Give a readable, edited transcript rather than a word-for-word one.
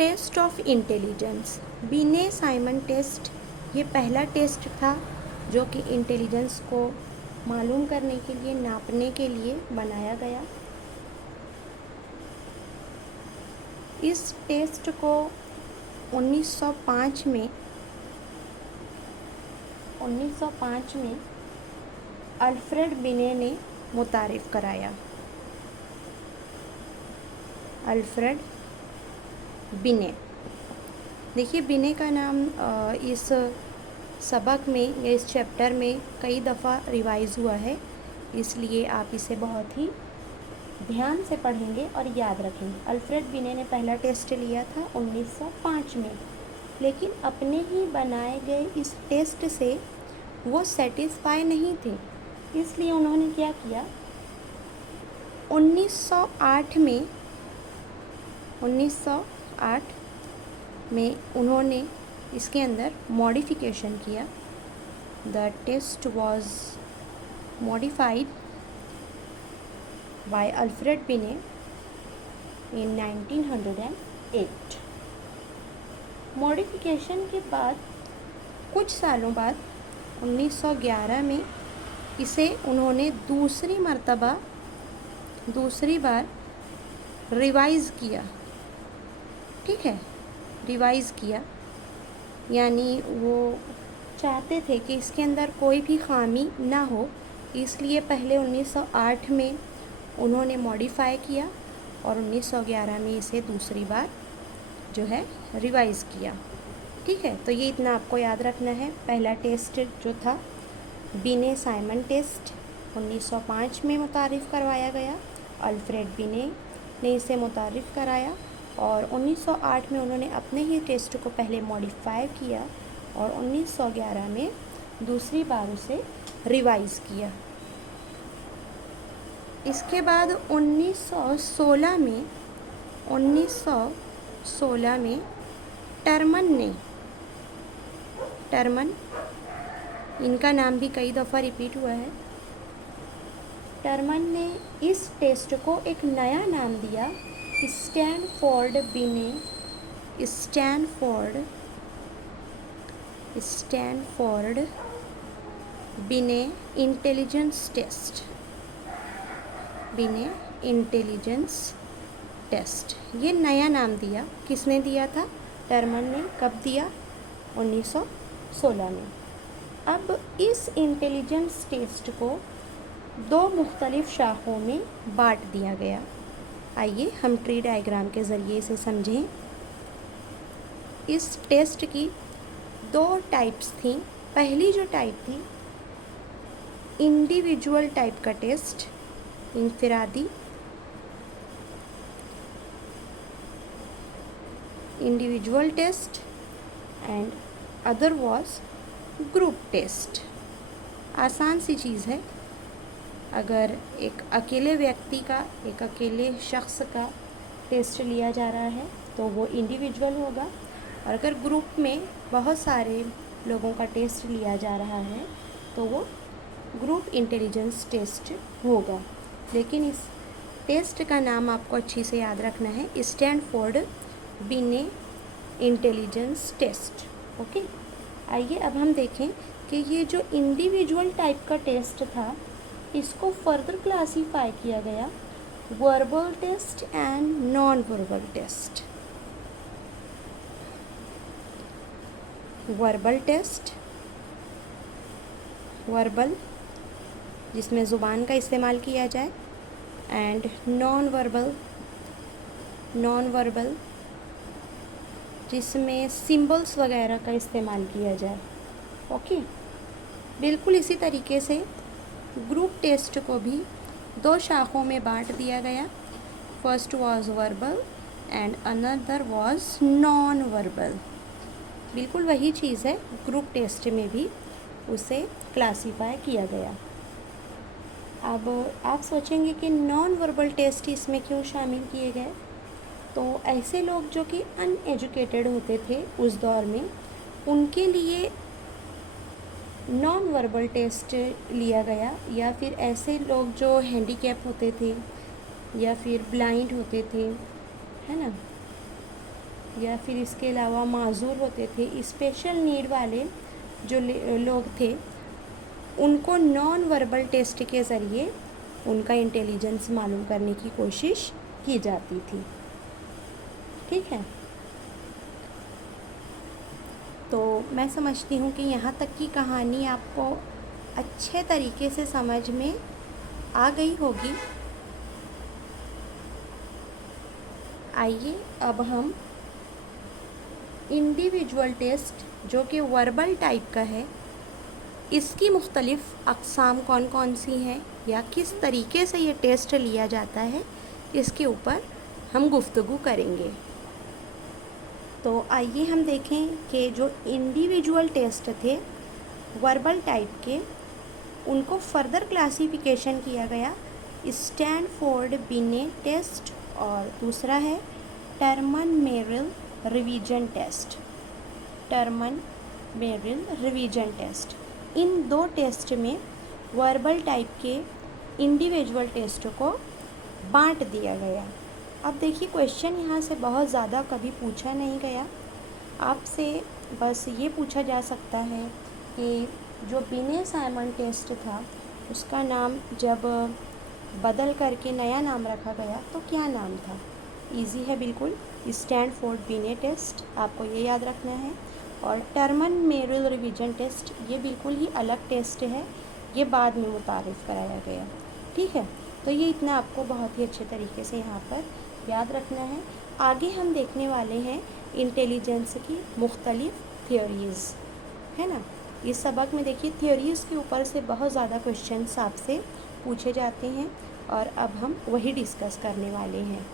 Test of intelligence, बिने Simon test, ये पहला टेस्ट था जो कि इंटेलिजेंस को मालूम करने के लिए, नापने के लिए बनाया गया। इस टेस्ट को 1905 में अल्फ्रेड बिने ने मुतारिफ़ कराया। अल्फ्रेड बिने, देखिए बिने का नाम इस सबक में या इस चैप्टर में कई दफ़ा रिवाइज़ हुआ है, इसलिए आप इसे बहुत ही ध्यान से पढ़ेंगे और याद रखेंगे। अल्फ्रेड बिने ने पहला टेस्ट लिया था 1905 में, लेकिन अपने ही बनाए गए इस टेस्ट से वो सेटिस्फाई नहीं थे, इसलिए उन्होंने क्या किया, 1908 में उन्होंने इसके अंदर मॉडिफिकेशन किया। The test was modified by Alfred Binet in 1908। Modification के बाद कुछ सालों बाद 1911 में इसे उन्होंने दूसरी बार रिवाइज़ किया। ठीक है, रिवाइज़ किया, यानी वो चाहते थे कि इसके अंदर कोई भी ख़ामी ना हो, इसलिए पहले 1908 में उन्होंने मॉडिफाई किया और 1911 में इसे दूसरी बार जो है रिवाइज़ किया। ठीक है, तो ये इतना आपको याद रखना है। पहला टेस्ट जो था बिने साइमन टेस्ट 1905 में मुतारिफ़ करवाया गया, अल्फ्रेड बिने ने इसे मुतारिफ़ कराया और 1908 में उन्होंने अपने ही टेस्ट को पहले मॉडिफाई किया और 1911 में दूसरी बार उसे रिवाइज़ किया। इसके बाद 1916 में टर्मन, इनका नाम भी कई दफ़ा रिपीट हुआ है। टर्मन ने इस टेस्ट को एक नया नाम दिया, स्टैनफोर्ड बिने इंटेलिजेंस टेस्ट, ये नया नाम दिया। किसने दिया था? टर्मन ने। कब दिया? 1916 में। अब इस इंटेलिजेंस टेस्ट को दो मुख्तलिफ शाखों में बांट दिया गया। आइए हम ट्री डायग्राम के ज़रिए इसे समझें। इस टेस्ट की दो टाइप्स थी। पहली जो टाइप थी इंडिविजुअल टाइप का टेस्ट, इंफिरादी, individual test, and other was group test. आसान सी चीज़ है। अगर एक अकेले व्यक्ति का, एक अकेले शख्स का टेस्ट लिया जा रहा है तो वो इंडिविजुअल होगा, और अगर ग्रुप में बहुत सारे लोगों का टेस्ट लिया जा रहा है तो वो ग्रुप इंटेलिजेंस टेस्ट होगा। लेकिन इस टेस्ट का नाम आपको अच्छी से याद रखना है, स्टैनफोर्ड बिने इंटेलिजेंस टेस्ट। ओके, आइए अब हम देखें कि ये जो इंडिविजुअल टाइप का टेस्ट था इसको फर्दर क्लासीफाई किया गया, verbal test and non verbal test. Verbal test, verbal जिसमें ज़ुबान का इस्तेमाल किया जाए, एंड नॉन वर्बल जिसमें सिंबल्स वगैरह का इस्तेमाल किया जाए। ओके, बिल्कुल इसी तरीके से ग्रुप टेस्ट को भी दो शाखों में बांट दिया गया। First was verbal and another was non verbal. बिल्कुल वही चीज़ है, ग्रुप टेस्ट में भी उसे क्लासीफाई किया गया। अब आप सोचेंगे कि नॉन वर्बल टेस्ट इसमें क्यों शामिल किए गए? तो ऐसे लोग जो कि अनएजुकेटेड होते थे उस दौर में, उनके लिए नॉन वर्बल टेस्ट लिया गया, या फिर ऐसे लोग जो हैंडीकैप होते थे या फिर ब्लाइंड होते थे, है ना, या फिर इसके अलावा माजूर होते थे, स्पेशल नीड वाले जो लोग थे, उनको नॉन वर्बल टेस्ट के ज़रिए उनका इंटेलिजेंस मालूम करने की कोशिश की जाती थी। ठीक है, तो मैं समझती हूँ कि यहाँ तक की कहानी आपको अच्छे तरीके से समझ में आ गई होगी। आइए अब हम इंडिविजुअल टेस्ट जो कि वर्बल टाइप का है, इसकी मुख्तलिफ़ अक़साम कौन कौन सी हैं या किस तरीके से ये टेस्ट लिया जाता है, इसके ऊपर हम गुफ्तगू करेंगे। तो आइए हम देखें कि जो इंडिविजुअल टेस्ट थे वर्बल टाइप के, उनको फर्दर क्लासिफिकेशन किया गया स्टैनफोर्ड बिनेट टेस्ट और दूसरा है Terman Merrill revision test. Terman Merrill revision test, इन दो टेस्ट में वर्बल टाइप के इंडिविजुअल टेस्ट को बांट दिया गया। अब देखिए, क्वेश्चन यहाँ से बहुत ज़्यादा कभी पूछा नहीं गया। आपसे बस ये पूछा जा सकता है कि जो बिने साइमन टेस्ट था, उसका नाम जब बदल करके नया नाम रखा गया तो क्या नाम था। इजी है बिल्कुल, स्टैनफोर्ड बिने टेस्ट, आपको ये याद रखना है। और टर्मन मेरिल रिवीजन टेस्ट, ये बिल्कुल ही अलग टेस्ट है, ये बाद में मुतारिफ़ कराया गया। ठीक है, तो ये इतना आपको बहुत ही अच्छे तरीके से यहाँ पर याद रखना है। आगे हम देखने वाले हैं इंटेलिजेंस की मुख्तलिफ़ थियोरीज़, है ना। इस सबक में देखिए थियोरीज़ के ऊपर से बहुत ज़्यादा क्वेश्चंस आपसे पूछे जाते हैं और अब हम वही डिस्कस करने वाले हैं।